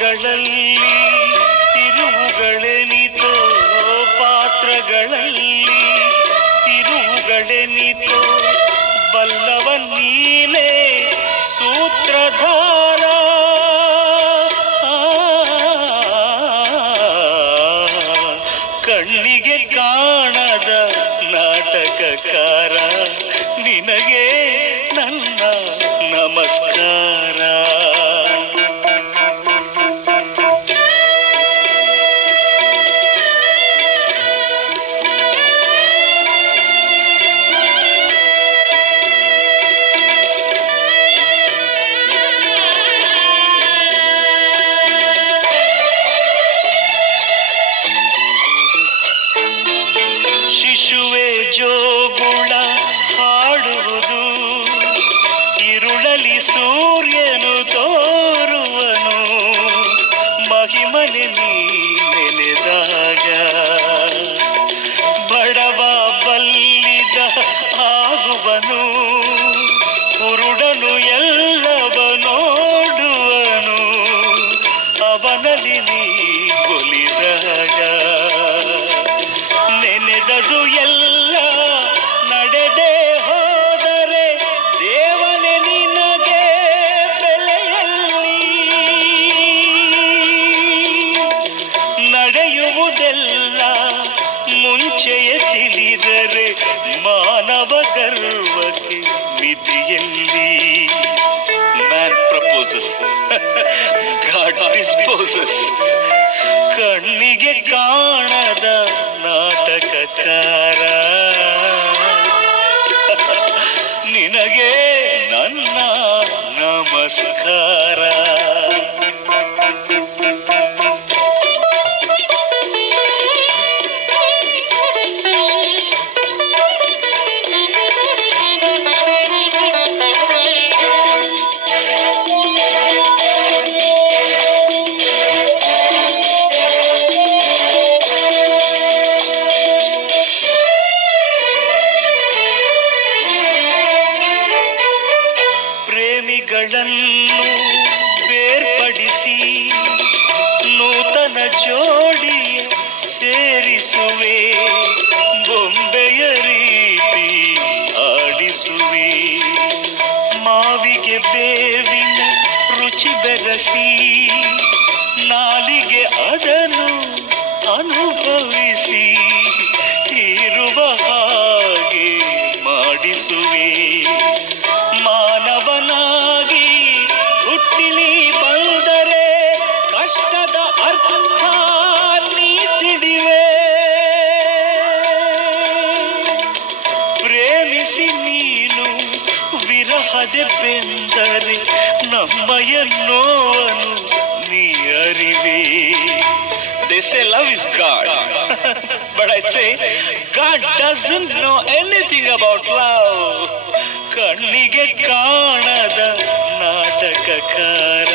ಪಾತ್ರಗಳಲ್ಲಿ ತಿರುವುಗಳೆನಿತೋ ಪಾತ್ರಗಳಲ್ಲಿ ತಿರುವುಗಳೆನಿತೋ ಬಲ್ಲವ ನೀನೇ ಸೂತ್ರಧಾರ ಕಣ್ಣಿಗೆ ಕಾಣದ ನಾಟಕಕಾರ ನಿನಗೆ ನನ್ನ ನಮಸ್ಕಾರ. ಶಿಶುವೆ ಜೋಗುಳ ಹಾಡುವುದು ಇರುಳಲಿ ಸೂರ್ಯನು ತೋರುವನು ಮಹಿಮನೆ ನೀ ನೆನೆದಾಗ ಬಡವ ಬಲ್ಲಿದ ಆಗುವನು ಕುರುಡನು ಎಲ್ಲವ ನೋಡುವನು ಅವನಲ್ಲಿ ನೀ ಒಲಿದಾಗ ನೆನೆದದು ಎಲ್ಲ ನಡೆದೇ ಹೋದರೆ ದೇವನೇ ನಿನಗೆ ಬೆಲೆಯಲ್ಲಿ ನಡೆಯುವುದೆಲ್ಲ ಮುಂಚೆಯೇ ತಿಳಿದರೆ ಮಾನವ ಗರ್ವಕ್ಕೆ ಮಿತಿಯಲ್ಲಿ. Man proposes god disposes. ಕಣ್ಣಿಗೆ ಕಾಣದ ನಾಟಕಕಾರ ನಿನಗೆ ನನ್ನ ನಮಸ್ಕಾರ. ಪ್ರೇಮಿಗಳನ್ನು ಬೇರ್ಪಡಿಸಿ ನೂತನ ಜೋಡಿಯ ಸೇರಿಸುವೆ ಬೊಂಬೆಯ ರೀತಿ ಆಡಿಸುವೆ ಮಾವಿಗೆ ಬೇವಿನ ರುಚಿ ಬೆರೆಸಿ ನಾಲಿಗೆ ಅದನ್ನು ಅನುಭವಿಸಿ ಇರುವ ಹಾಗೆ ಮಾಡಿಸುವೆ ಮಾನವನಾಗಿ ಹುಟ್ಟಿನಿ ಬಂದರೆ ಕಷ್ಟದ ಅರ್ಥ ನೀ ತಿಳಿವೆ ಪ್ರೇಮಿಸಿ ನೀನು ವಿರಹದೆ ಬೆಂದರೆ ನಮ್ಮಯ ನೋವನ್ನು ನೀ ಅರಿವೆ. They say love is God, but I say God doesn't know anything about love. ಕಣ್ಣಿಗೆ ಕಾಣದ ನಾಟಕಕಾರ